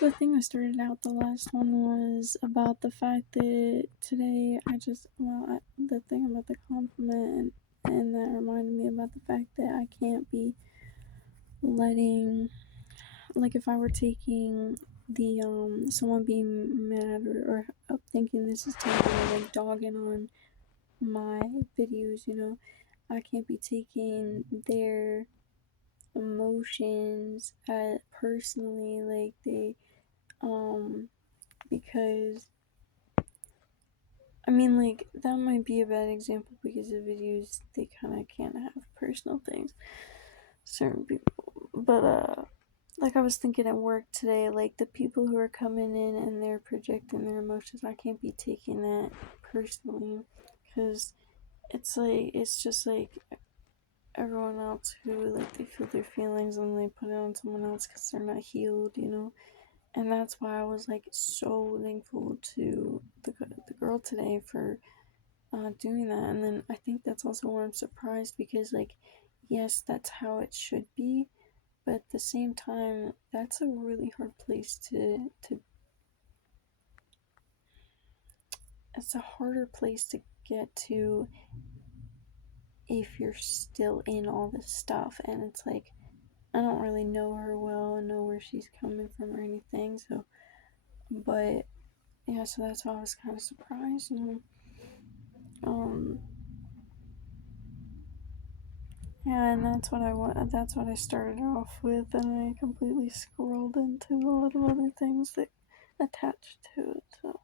The thing I started out the last one was about the fact that today the thing about the compliment and that reminded me about the fact that I can't be letting, like, if I were taking the someone being mad or thinking this is terrible, like dogging on my videos, I can't be taking their emotions personally, like because I mean, like, that might be a bad example because the videos, they kind of can't have personal things, certain people, but like, I was thinking at work today, like, the people who are coming in and they're projecting their emotions, I can't be taking that personally, because it's just like everyone else who, like, they feel their feelings and they put it on someone else because they're not healed. And that's why I was, like, so thankful to the girl today for doing that. And then I think that's also why I'm surprised because, like, yes, that's how it should be, but at the same time, that's a really hard place to. It's a harder place to get to if you're still in all this stuff, and it's like I don't really know her well and know where she's coming from or anything. So, but yeah, so that's why I was kind of surprised. Um, Yeah, and that's what I want. That's what I started off with, and I completely scrolled into a lot of other things that attached to it. So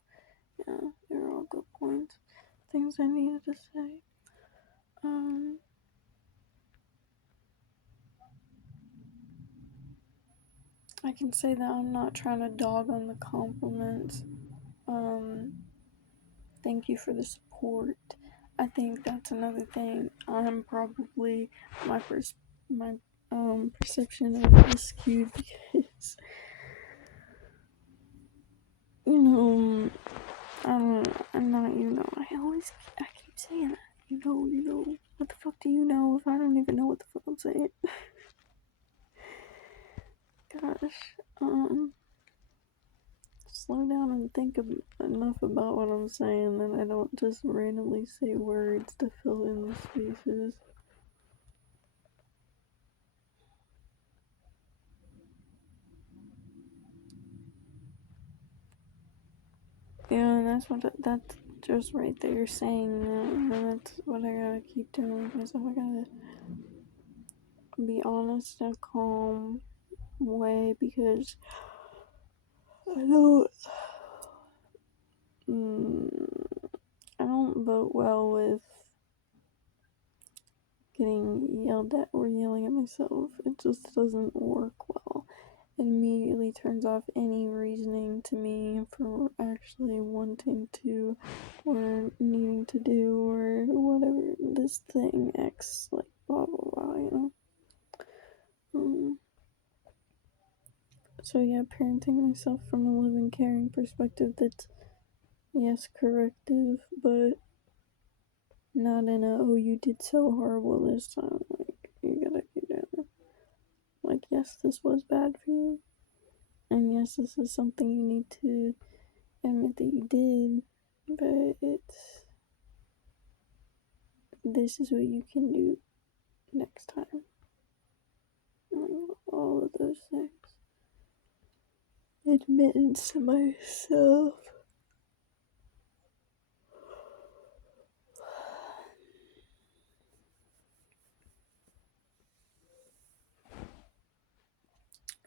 yeah, they're all good points, things I needed to say. Um, I can say that I'm not trying to dog on the compliments. Um, thank you for the support. I think that's another thing. I'm probably my perception of it is skewed because you know I'm not, I keep saying that. What the fuck do you know if I don't even know what the fuck I'm saying? Gosh, slow down and think enough about what I'm saying that I don't just randomly say words to fill in the spaces. Yeah, and that's just right there saying that, and that's what I gotta keep doing with myself. I gotta be honest in a calm way because I don't. Mm, I don't vote well with getting yelled at or yelling at myself. It just doesn't work well. It immediately turns off any reasoning to me for actually wanting to or needing to do or whatever this thing X, like, blah blah blah. Um, so yeah, parenting myself from a loving, caring perspective that's, yes, corrective, but not in a, oh, you did so horrible this time. Like, you gotta get down. Like, yes, this was bad for you. And yes, this is something you need to admit that you did. But this is what you can do next time. All of those things. Admittance to myself.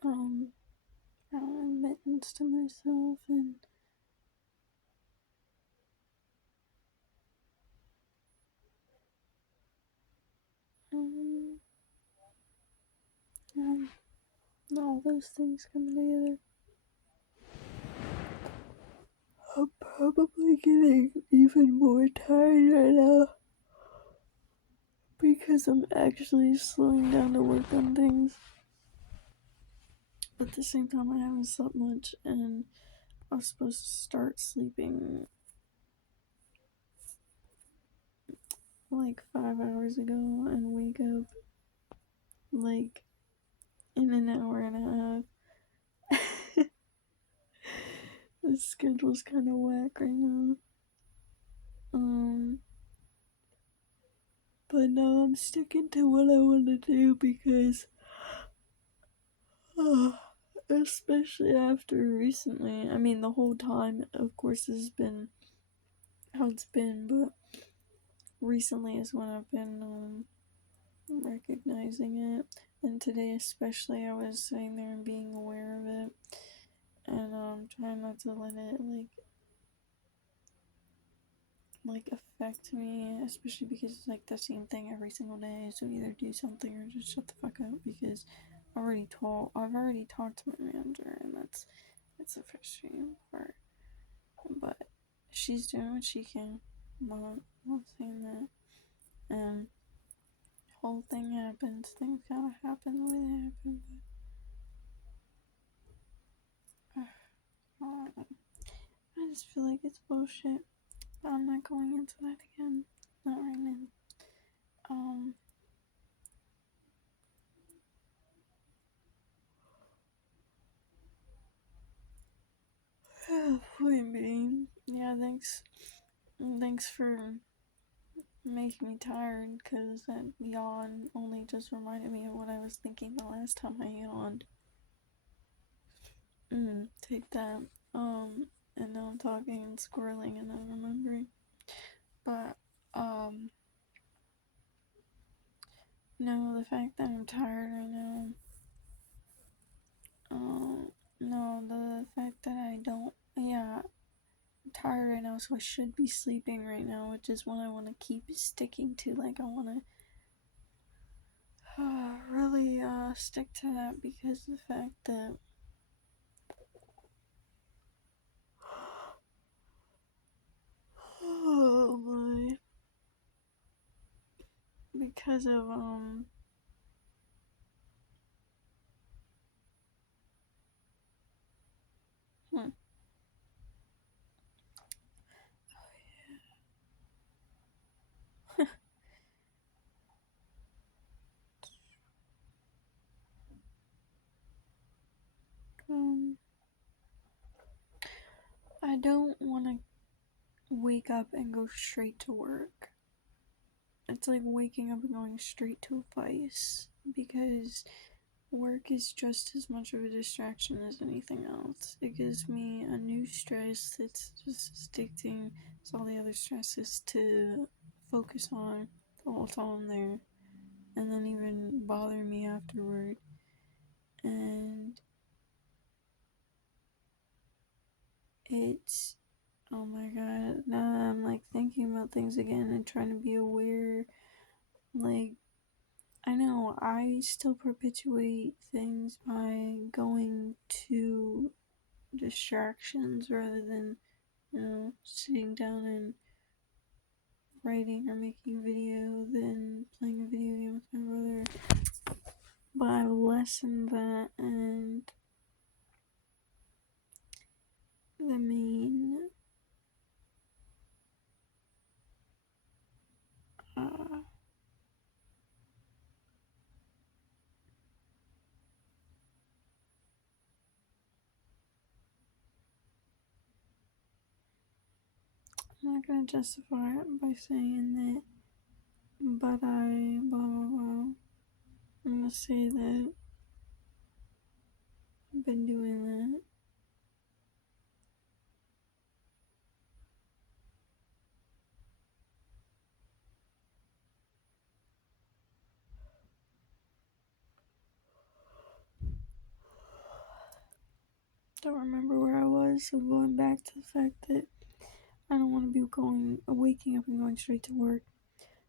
Um, admittance to myself and um, um, all those things coming together. I'm probably getting even more tired right now because I'm actually slowing down to work on things. But at the same time, I haven't slept much, and I was supposed to start sleeping like 5 hours ago and wake up like in an hour and a half. The schedule's kind of whack right now. Um, but no, I'm sticking to what I want to do because, especially after recently, I mean, the whole time, of course, this has been how it's been, but recently is when I've been, recognizing it. And today, especially, I was sitting there and being aware of it, and trying not to let it like affect me, especially because it's like the same thing every single day. So either do something or just shut the fuck up because I've already talked to my manager, and that's the frustrating part. But she's doing what she can. Not saying that. And whole thing happens. Things gotta happen the way they happen. But I don't know. I just feel like it's bullshit. But I'm not going into that again. Not right now. Um. Point being, yeah. Thanks for making me tired. Cause that yawn only just reminded me of what I was thinking the last time I yawned. Take that. And now I'm talking and squirreling and not remembering. But no, the fact that I'm tired right now. No, the fact that I don't. Yeah, I'm tired right now, so I should be sleeping right now, which is what I want to keep sticking to. Like, I want to really stick to that because the fact that. Oh my. Because of, hmm. um, I don't want to wake up and go straight to work. It's like waking up and going straight to a vice because work is just as much of a distraction as anything else. It gives me a new stress that's just addicting to all the other stresses to focus on the whole time I'm there, and then even bother me afterward. And it's, oh my god, now I'm like thinking about things again and trying to be aware. Like, I know I still perpetuate things by going to distractions rather than, sitting down and writing or making video, then playing a video game with my brother. But I've lessened that, and the main, uh, I'm not gonna justify it by saying that, but I, blah blah blah. I'm gonna say that I've been doing that. Don't remember where I was, so going back to the fact that I don't want to be waking up and going straight to work.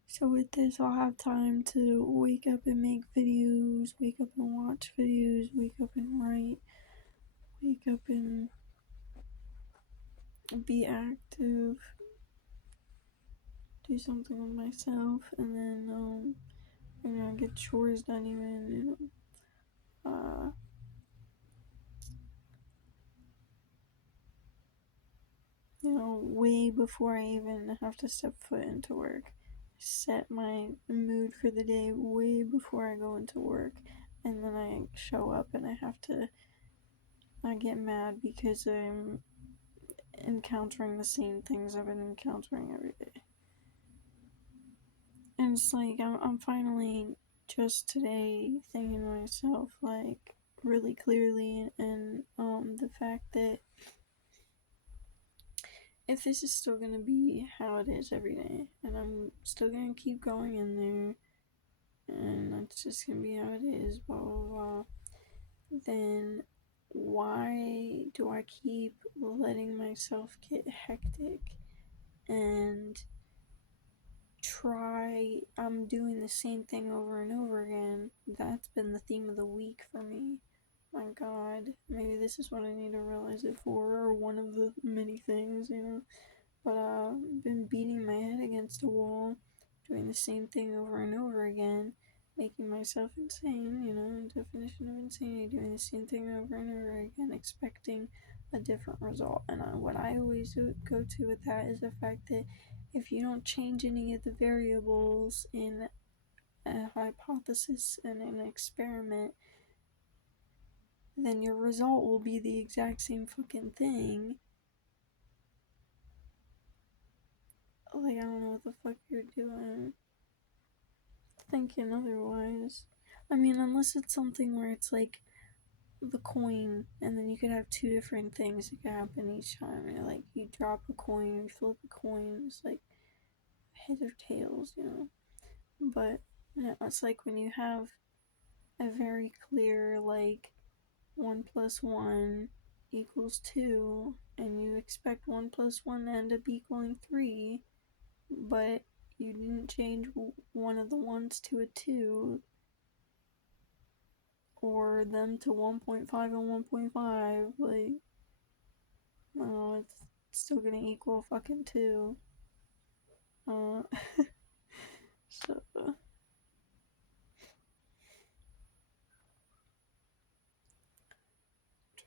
So with this, I'll have time to wake up and make videos, wake up and watch videos, wake up and write, wake up and be active, do something with myself, and then get chores done even, way before I even have to step foot into work. Set my mood for the day way before I go into work, and then I show up and I have to not get mad because I'm encountering the same things I've been encountering every day. And it's like, I'm finally just today thinking to myself, like, really clearly, and the fact that if this is still gonna be how it is every day, and I'm still gonna keep going in there, and that's just gonna be how it is, blah blah blah, then why do I keep letting myself get hectic and I'm doing the same thing over and over again? That's been the theme of the week for me. My god, maybe this is what I need to realize it for, or one of the many things, you know. But I've been beating my head against a wall, doing the same thing over and over again, making myself insane, you know, definition of insanity, doing the same thing over and over again, expecting a different result. And what I always go to with that is the fact that if you don't change any of the variables in a hypothesis and an experiment, then your result will be the exact same fucking thing. Like, I don't know what the fuck you're doing thinking otherwise. I mean, unless it's something where it's like the coin, and then you could have two different things that could happen each time. You know, like, you drop a coin, you flip a coin, it's like heads or tails, you know. But yeah, it's like when you have a very clear, like, 1 plus 1 equals 2, and you expect 1 plus 1 to end up equaling 3, but you didn't change one of the ones to a 2, or them to 1.5 and 1.5, like, no, it's still gonna equal fucking 2. Uh, so,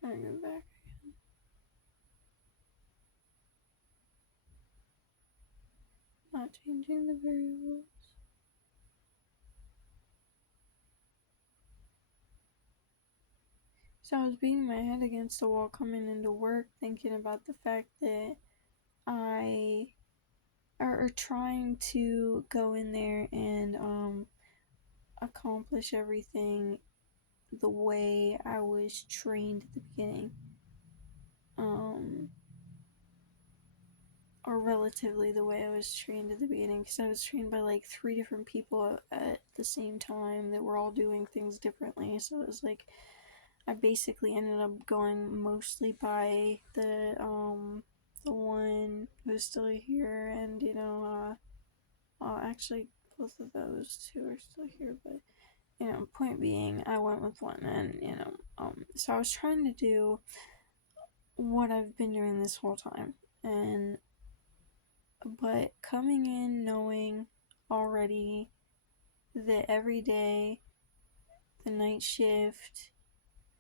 trying to go back. Not changing the variables. So I was beating my head against the wall coming into work, thinking about the fact that I are trying to go in there and accomplish everything the way I was trained at the beginning. Or relatively the way I was trained at the beginning, because I was trained by like 3 different people at the same time that were all doing things differently. So it was like I basically ended up going mostly by the one who's still here, and actually both of those two are still here, but point being, I went with one, and so I was trying to do what I've been doing this whole time, but coming in knowing already that every day the night shift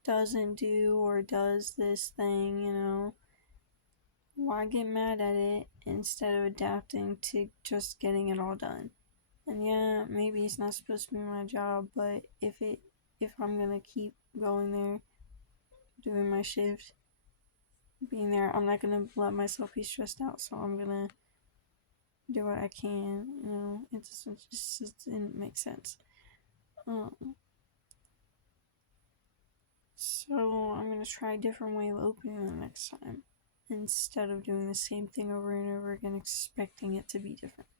doesn't do or does this thing, why get mad at it instead of adapting to just getting it all done? And yeah, maybe it's not supposed to be my job, but if I'm gonna keep going there, doing my shift, being there, I'm not gonna let myself be stressed out, so I'm gonna do what I can. It just didn't make sense. So I'm gonna try a different way of opening the next time, instead of doing the same thing over and over again, expecting it to be different.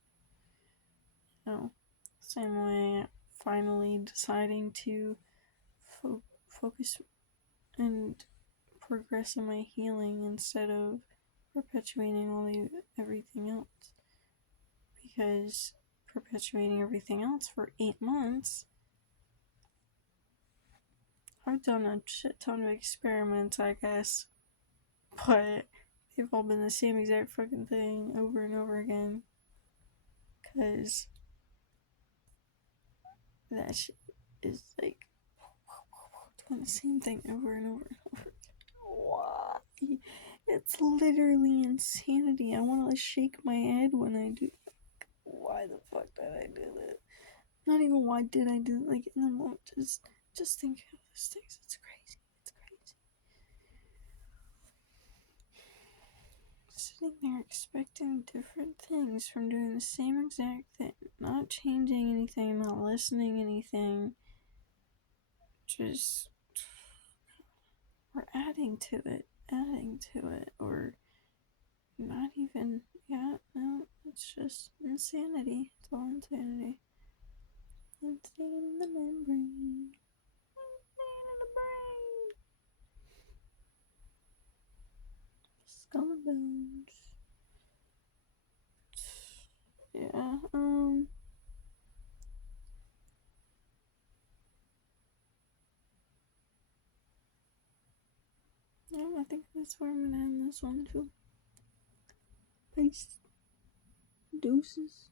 Same way, finally deciding to focus and progress in my healing instead of perpetuating everything else. Because perpetuating everything else for 8 months, I've done a shit ton of experiments, I guess, but they've all been the same exact fucking thing over and over again. Because that shit is like doing the same thing over and over and over again. Why? It's literally insanity. I want to shake my head when I do. Why the fuck did I do that? Not even why did I do it. Like, in the moment, just thinking of these things. It's crazy. It's crazy. sitting there expecting different things from doing the same exact thing, not changing anything, not listening anything, just or adding to it, or not even, yeah, no, it's just insanity. It's all insanity. Insane in the membrane. Insane in the brain. Skull and bones. Yeah, yeah, I think that's where I'm gonna end this one too. Peace. Deuces.